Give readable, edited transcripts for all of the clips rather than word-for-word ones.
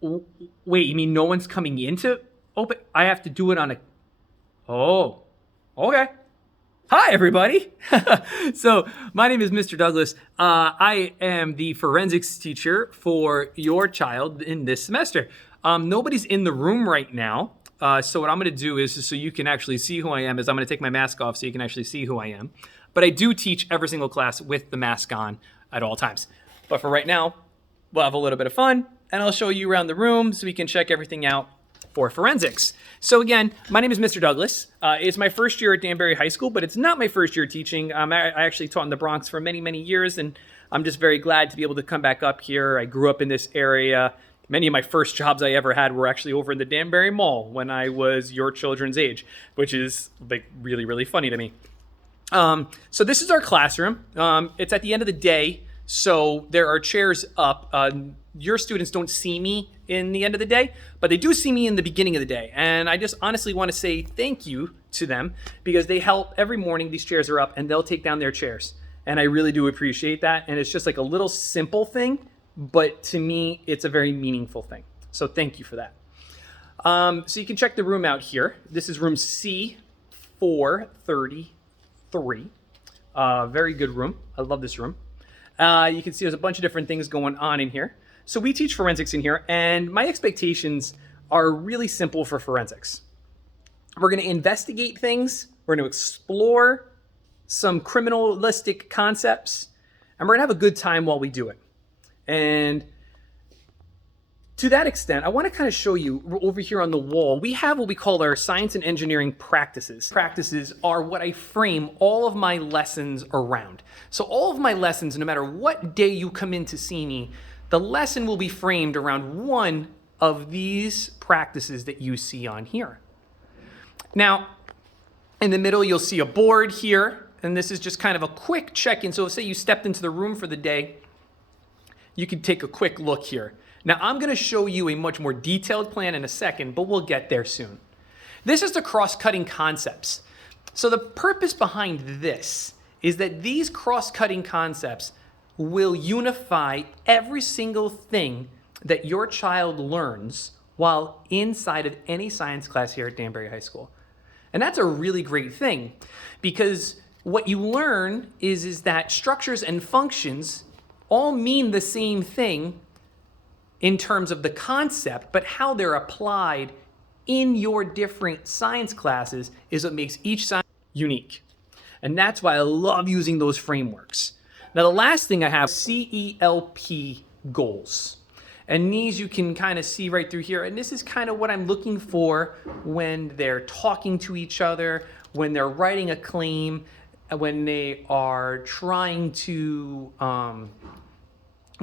Wait, you mean no one's coming into open? I have to do it on a. Oh, okay. Hi, everybody. So, my name is Mr. Douglas. I am the forensics teacher for your child in this semester. Nobody's in the room right now. So, what I'm going to do is, so you can actually see who I am, is I'm going to take my mask off so you can actually see who I am. But I do teach every single class with the mask on at all times. But for right now, we'll have a little bit of fun, and I'll show you around the room so we can check everything out for forensics. So again, my name is Mr. Douglas. It's my first year at Danbury High School, but it's not my first year teaching. I actually taught in the Bronx for many, many years, and I'm just very glad to be able to come back up here. I grew up in this area. Many of my first jobs I ever had were actually over in the Danbury Mall when I was your children's age, which is like really, really funny to me. So this is our classroom. It's at the end of the day, so there are chairs up. Your students don't see me in the end of the day, but they do see me in the beginning of the day. And I just honestly want to say thank you to them because they help every morning. These chairs are up and they'll take down their chairs. And I really do appreciate that. And it's just like a little simple thing, but to me, it's a very meaningful thing. So thank you for that. So you can check the room out here. This is room C433. Very good room. I love this room. You can see there's a bunch of different things going on in here. So we teach forensics in here, and my expectations are really simple for forensics. We're going to investigate things, we're going to explore some criminalistic concepts, and we're going to have a good time while we do it. And to that extent, I want to kind of show you over here on the wall, we have what we call our science and engineering practices. Practices are what I frame all of my lessons around. So all of my lessons, no matter what day you come in to see me, the lesson will be framed around one of these practices that you see on here. Now, in the middle, you'll see a board here, and this is just kind of a quick check-in. So say you stepped into the room for the day, you can take a quick look here. Now, I'm going to show you a much more detailed plan in a second, but we'll get there soon. This is the cross-cutting concepts. So the purpose behind this is that these cross-cutting concepts will unify every single thing that your child learns while inside of any science class here at Danbury High School. And that's a really great thing because what you learn is that structures and functions all mean the same thing in terms of the concept, but how they're applied in your different science classes is what makes each science unique. And that's why I love using those frameworks. Now, the last thing I have, CELP goals. And these you can kind of see right through here. And this is kind of what I'm looking for when they're talking to each other, when they're writing a claim, when they are trying to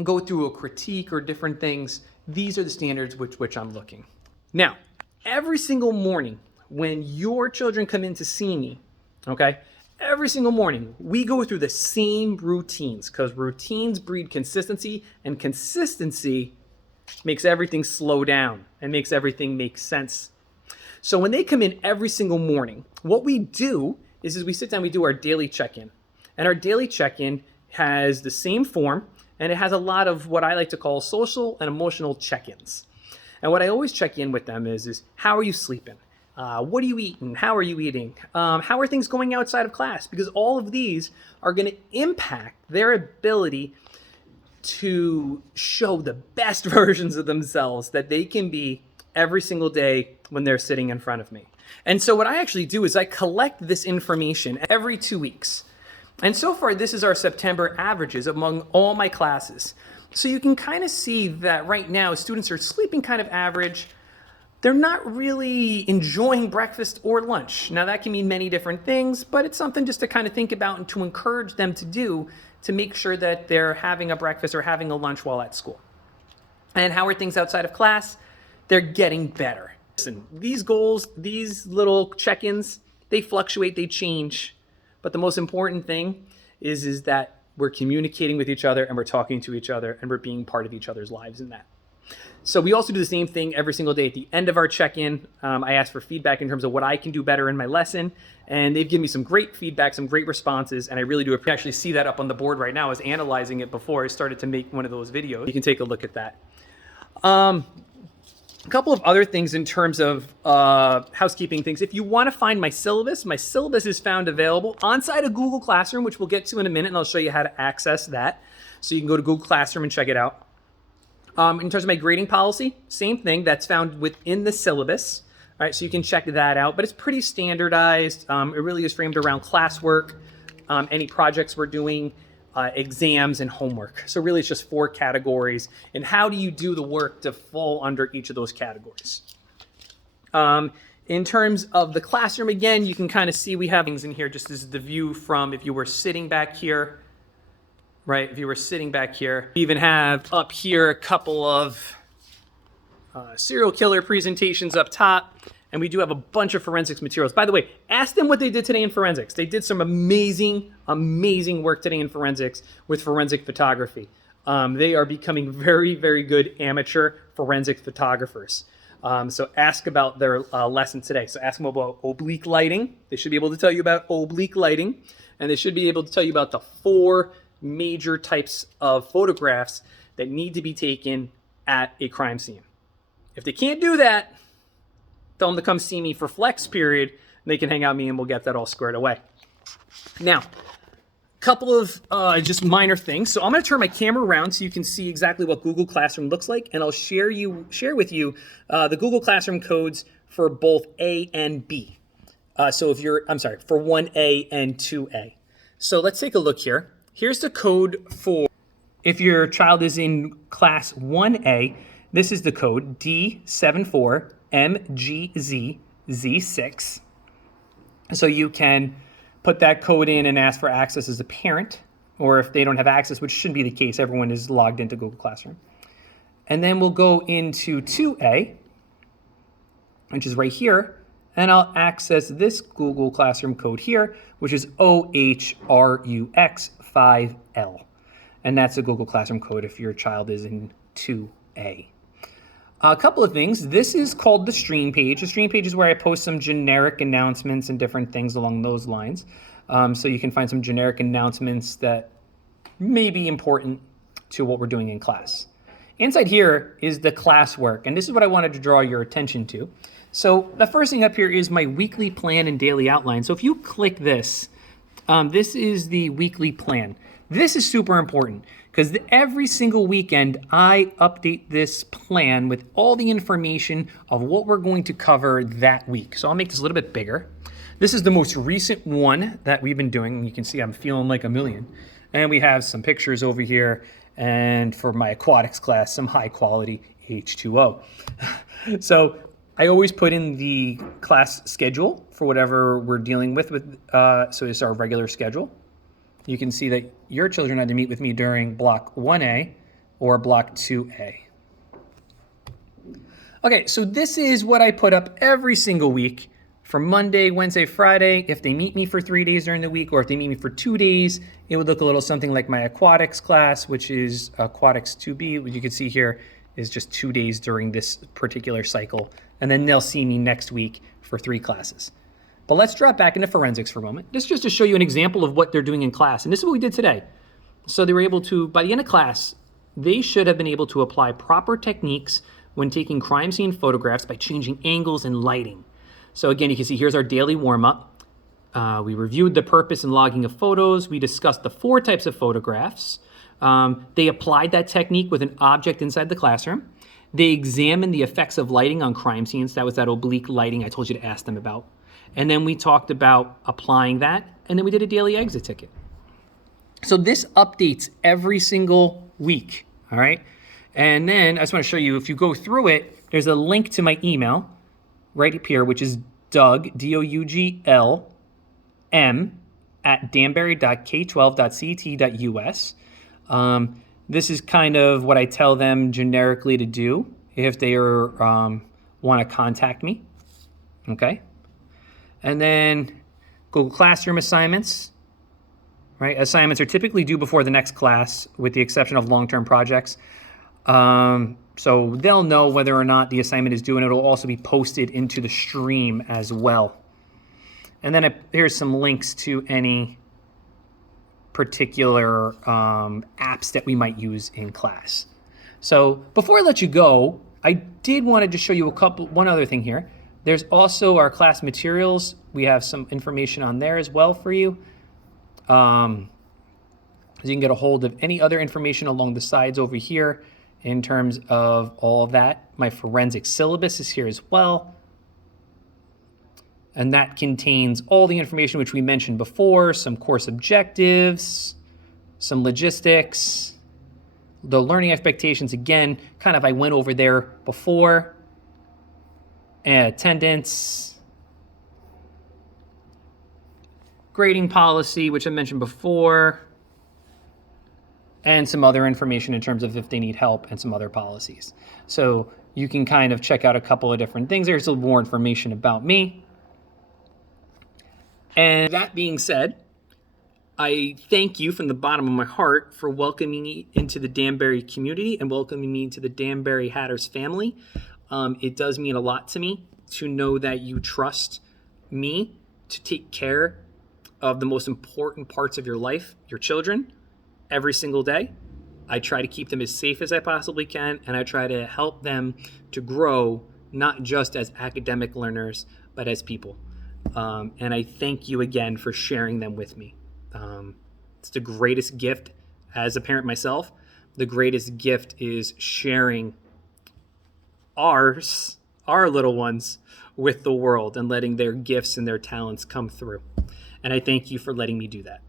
go through a critique or different things. These are the standards which I'm looking. Now, every single morning when your children come in to see me, okay, every single morning we go through the same routines because routines breed consistency, and consistency makes everything slow down and makes everything make sense. So when they come in every single morning, what we do is we sit down, we do our daily check-in. And our daily check-in has the same form, and it has a lot of what I like to call social and emotional check-ins. And what I always check in with them is how are you sleeping? What are you eating? How are you eating? How are things going outside of class? Because all of these are going to impact their ability to show the best versions of themselves that they can be every single day when they're sitting in front of me. And so what I actually do is I collect this information every 2 weeks. And so far, this is our September averages among all my classes. So you can kind of see that right now, students are sleeping kind of average. They're not really enjoying breakfast or lunch. Now, that can mean many different things, but it's something just to kind of think about and to encourage them to do to make sure that they're having a breakfast or having a lunch while at school. And how are things outside of class? They're getting better. Listen, these goals, these little check-ins, they fluctuate, they change. But the most important thing is that we're communicating with each other and we're talking to each other and we're being part of each other's lives in that. So we also do the same thing every single day. At the end of our check-in, I ask for feedback in terms of what I can do better in my lesson. And they've given me some great feedback, some great responses. And I really do actually see that up on the board right now. I was analyzing it before I started to make one of those videos. You can take a look at that. A couple of other things in terms of housekeeping things. If you want to find my syllabus is found available inside of Google Classroom, which we'll get to in a minute, and I'll show you how to access that. So you can go to Google Classroom and check it out. In terms of my grading policy, same thing, that's found within the syllabus. All right, so you can check that out, but it's pretty standardized. It really is framed around classwork, any projects we're doing, exams, and homework. So really it's just 4 categories. And how do you do the work to fall under each of those categories? In terms of the classroom, again, you can kind of see we have things in here. Just this is the view from if you were sitting back here, right? If you were sitting back here, we even have up here a couple of serial killer presentations up top. And we do have a bunch of forensics materials. By the way, ask them what they did today in forensics. They did some amazing, amazing work today in forensics with forensic photography. They are becoming very, very good amateur forensic photographers. So ask about their lesson today. So ask them about oblique lighting. They should be able to tell you about oblique lighting. And they should be able to tell you about the 4 major types of photographs that need to be taken at a crime scene. If they can't do that, tell them to come see me for flex period, and they can hang out with me and we'll get that all squared away. Now, a couple of just minor things. So I'm going to turn my camera around so you can see exactly what Google Classroom looks like, and I'll share with you the Google Classroom codes for both A and B. For 1A and 2A. So let's take a look here. Here's the code for if your child is in class 1A. This is the code D74MGZZ6. So you can put that code in and ask for access as a parent, or if they don't have access, which shouldn't be the case, everyone is logged into Google Classroom. And then we'll go into 2A, which is right here, and I'll access this Google Classroom code here, which is OHRUX5L. And that's a Google Classroom code if your child is in 2A. A couple of things. This is called the stream page. The stream page is where I post some generic announcements and different things along those lines. So you can find some generic announcements that may be important to what we're doing in class. Inside here is the classwork, and this is what I wanted to draw your attention to. So the first thing up here is my weekly plan and daily outline. So if you click this, this is the weekly plan. This is super important because every single weekend I update this plan with all the information of what we're going to cover that week. So I'll make this a little bit bigger. This is the most recent one that we've been doing. You can see I'm feeling like a million. And we have some pictures over here. And for my aquatics class, some high quality H2O. So I always put in the class schedule for whatever we're dealing with so it's our regular schedule. You can see that your children had to meet with me during block 1A or block 2A. Okay, so this is what I put up every single week for Monday, Wednesday, Friday. If they meet me for 3 days during the week, or if they meet me for 2 days, it would look a little something like my aquatics class, which is aquatics 2B, which you can see here is just 2 days during this particular cycle. And then they'll see me next week for 3 classes. But let's drop back into forensics for a moment. This is just to show you an example of what they're doing in class. And this is what we did today. So they were able to, by the end of class, they should have been able to apply proper techniques when taking crime scene photographs by changing angles and lighting. So again, you can see here's our daily warm-up. We reviewed the purpose and logging of photos. We discussed the 4 types of photographs. They applied that technique with an object inside the classroom. They examined the effects of lighting on crime scenes. That was that oblique lighting I told you to ask them about. And then we talked about applying that, and then we did a daily exit ticket. So this updates every single week, all right? And then I just want to show you, if you go through it, there's a link to my email right up here, which is Doug, DOUGLM, at danbury.k12.cet.us. This is kind of what I tell them generically to do if they want to contact me, okay? And then Google Classroom assignments, right? Assignments are typically due before the next class with the exception of long-term projects. So they'll know whether or not the assignment is due, and it'll also be posted into the stream as well. And then here's some links to any particular apps that we might use in class. So before I let you go, I did want to just show you one other thing here. There's also our class materials. We have some information on there as well for you. So you can get a hold of any other information along the sides over here in terms of all of that. My forensic syllabus is here as well. And that contains all the information which we mentioned before, some course objectives, some logistics, the learning expectations, again, kind of I went over there before, and attendance, grading policy, which I mentioned before, and some other information in terms of if they need help and some other policies. So you can kind of check out a couple of different things. There's a little more information about me. And that being said, I thank you from the bottom of my heart for welcoming me into the Danbury community and welcoming me into the Danbury Hatters family. It does mean a lot to me to know that you trust me to take care of the most important parts of your life, your children, every single day. I try to keep them as safe as I possibly can, and I try to help them to grow, not just as academic learners, but as people. And I thank you again for sharing them with me. It's the greatest gift as a parent myself. The greatest gift is sharing our little ones with the world and letting their gifts and their talents come through. And I thank you for letting me do that.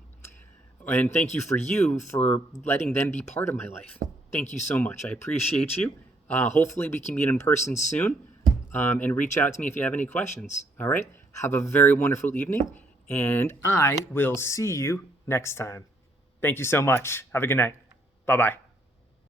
And thank you for letting them be part of my life. Thank you so much. I appreciate you. Hopefully we can meet in person soon, and reach out to me if you have any questions. All right. Have a very wonderful evening, and I will see you next time. Thank you so much. Have a good night. Bye-bye.